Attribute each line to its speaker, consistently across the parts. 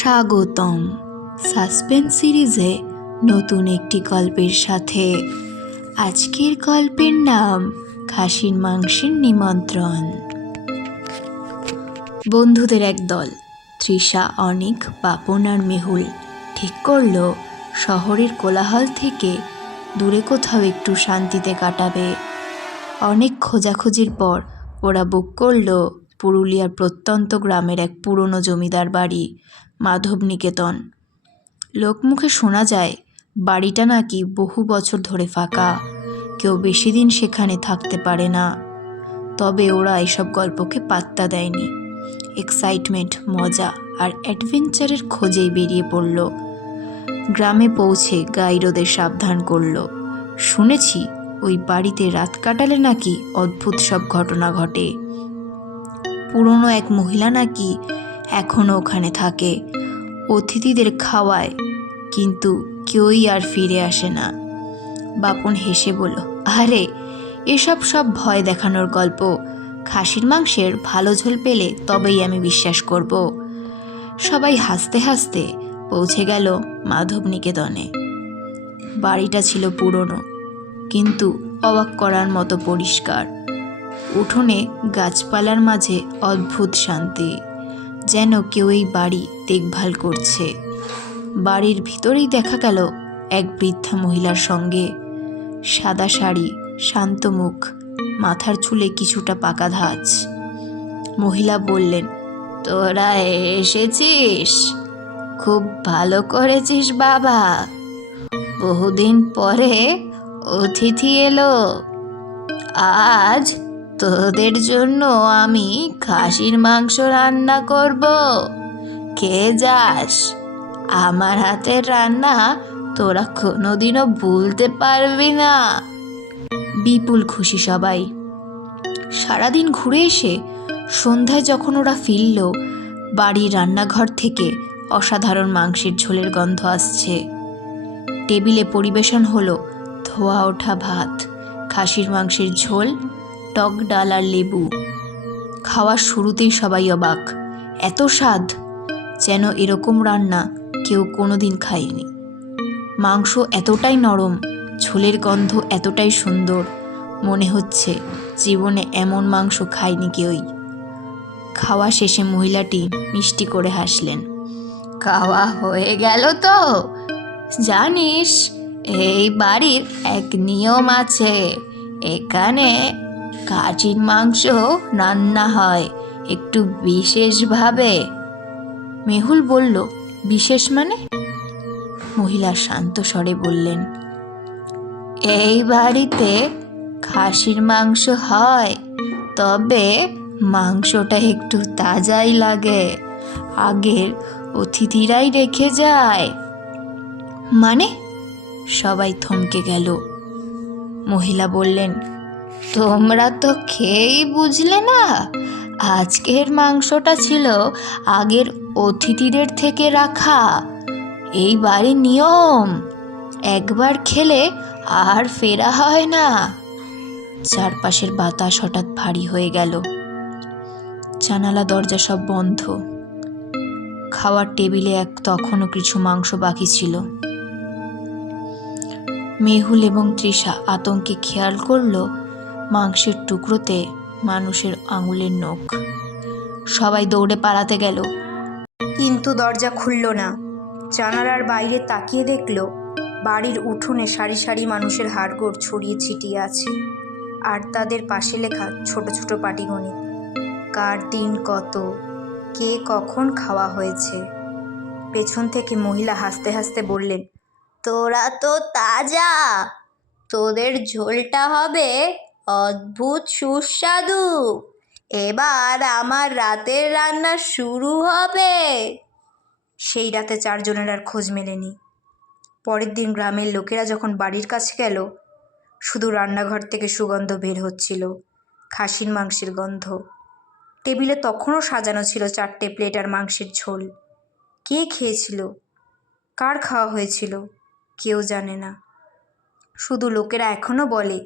Speaker 1: স্বাগতম। সাসপেন্স সিরিজে নতুন একটি গল্পের সাথে। আজকের গল্পের নাম খাসির মাংসের নিমন্ত্রণ। বন্ধুদের এক দল তৃষা, অনিক পাপন আর মেহুল, ঠিক করল শহরের কোলাহল থেকে দূরে কোথাও একটু শান্তিতে কাটাবে। অনেক খোঁজাখুঁজির পর ওরা বুক করল পুরুলিয়ার প্রত্যন্ত গ্রামের এক পুরনো জমিদার বাড়ি। মাধব নিকেতন লোকমুখে শোনা যায়, বাড়িটা নাকি বহু বছর ধরে ফাঁকা। কেউ বেশি দিন সেখানে থাকতে পারে না। তবে ওরা এসব গল্পকে পাত্তা দেয়নি। এক্সাইটমেন্ট, মজা আর অ্যাডভেঞ্চারের খোঁজেই বেরিয়ে পড়ল। গ্রামে পৌঁছে গাইড ওদের সাবধান করল। শুনেছি, ওই বাড়িতে রাত কাটালে নাকি অদ্ভুত সব ঘটনা ঘটে। পুরনো এক মহিলা নাকি এখনও ওখানে থাকে। অতিথিদের খাওয়ায়, কিন্তু কেউই আর ফিরে আসে না। বাপন হেসে বলল, আরে, এসব সব ভয় দেখানোর গল্প। খাসির মাংসের ভালো ঝোল পেলে তবেই আমি বিশ্বাস করব। সবাই হাসতে হাসতে পৌঁছে গেল মাধব নিকেতনে। বাড়িটা ছিল পুরনো, কিন্তু অবাক করার মতো পরিষ্কার। উঠোনে গাছপালার মাঝে অদ্ভুত শান্তি। যেন কেউ এই বাড়ি দেখভাল করছে। বাড়ির ভিতরেই দেখা গেল এক বৃদ্ধা মহিলার সঙ্গে। সাদা শাড়ি, শান্ত মুখ, মাথার চুলে কিছুটা পাকা ধাঁচ। মহিলা বললেন, তোরা এসেছিস? খুব ভালো করেছিস বাবা। বহুদিন পরে অতিথি এলো। আজ তোদের জন্য আমি খাসির মাংস রান্না করব। খেয়ে যাস? আমার হাতের রান্না তোরা কোনোদিনও ভুলতে পারবি না। বিপুল খুশি সবাই। সারাদিন ঘুরে এসে সন্ধ্যায় যখন ওরা ফিরল, বাড়ির রান্নাঘর থেকে অসাধারণ মাংসের ঝোলের গন্ধ আসছে। টেবিলে পরিবেশন হলো ধোয়া ওঠা ভাত, খাসির মাংসের ঝোল টক ডাল আর লেবু। খাওয়ার শুরুতেই সবাই অবাক। এত স্বাদ! যেন এরকম রান্না কেউ কোনোদিন খায়নি। মাংস এতটাই নরম, ঝোলের গন্ধ এতটাই সুন্দর, মনে হচ্ছে জীবনে এমন মাংস খায়নি কেউই। খাওয়া শেষে মহিলাটি মিষ্টি করে হাসলেন। খাওয়া হয়ে গেল তো! জানিস, এই বাড়ির এক নিয়ম আছে। এখানে কাঠির মাংস রান্না হয়, একটু বিশেষভাবে। মেহুল বলল, বিশেষ মানে? মহিলা শান্ত স্বরে বললেন, এই বাড়িতে খাসির মাংস হয়, তবে মাংসটা একটু তাজাই লাগে, আগের অতিথিরাই রেখে যায়। মানে? সবাই থমকে গেল। মহিলা বললেন তোমরা তো খেয়েই বুঝলে না। আজকের মাংসটা ছিল আগের অতিথিদের থেকে রাখা। এই বাড়ির নিয়ম, একবার খেলে আর ফেরা হয় না। চারপাশের বাতাস হঠাৎ ভারী হয়ে গেল। জানালা, দরজা সব বন্ধ। খাওয়ার টেবিলে এক তখনও কিছু মাংস বাকি ছিল। মেহুল এবং তৃষা আতঙ্কে খেয়াল করল মাংসের টুকরোতে মানুষের আঙুলের নখ। সবাই দৌড়ে পালাতে গেল।
Speaker 2: কিন্তু দরজা খুলল না। জানালার বাইরে তাকিয়ে দেখল, বাড়ির উঠোনে সারি সারি মানুষের হাড়গোড় ছড়িয়ে ছিটিয়ে আছে। আর তাদের পাশে লেখা ছোট ছোট পাটিগণিত, কার দিন কত, কে কখন খাওয়া হয়েছে। পেছন থেকে মহিলা হাসতে হাসতে বললেন, তোরা তো তাজা, তোদের ঝোলটা হবে অদ্ভুত সুস্বাদু। এবার আমার রাতের রান্না শুরু হবে। সেই রাতে চারজনের আর খোঁজ মেলেনি। পরের দিন গ্রামের লোকেরা যখন বাড়ির কাছে গেল, শুধু রান্নাঘর থেকে সুগন্ধ বের হচ্ছিল, খাসির মাংসের গন্ধ। টেবিলে তখনও সাজানো ছিল চারটে প্লেট আর মাংসের ঝোল। কে খেয়েছিল? কার খাওয়া হয়েছিল? কেউ জানে না। শুধু লোকেরা এখনও বলে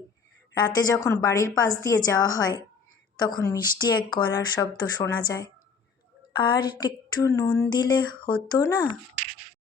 Speaker 2: রাতে যখন বাড়ির পাশ দিয়ে যাওয়া হয়, তখন মিষ্টি এক গলার শব্দ শোনা যায়। আর একটু নুন দিলে হতো না?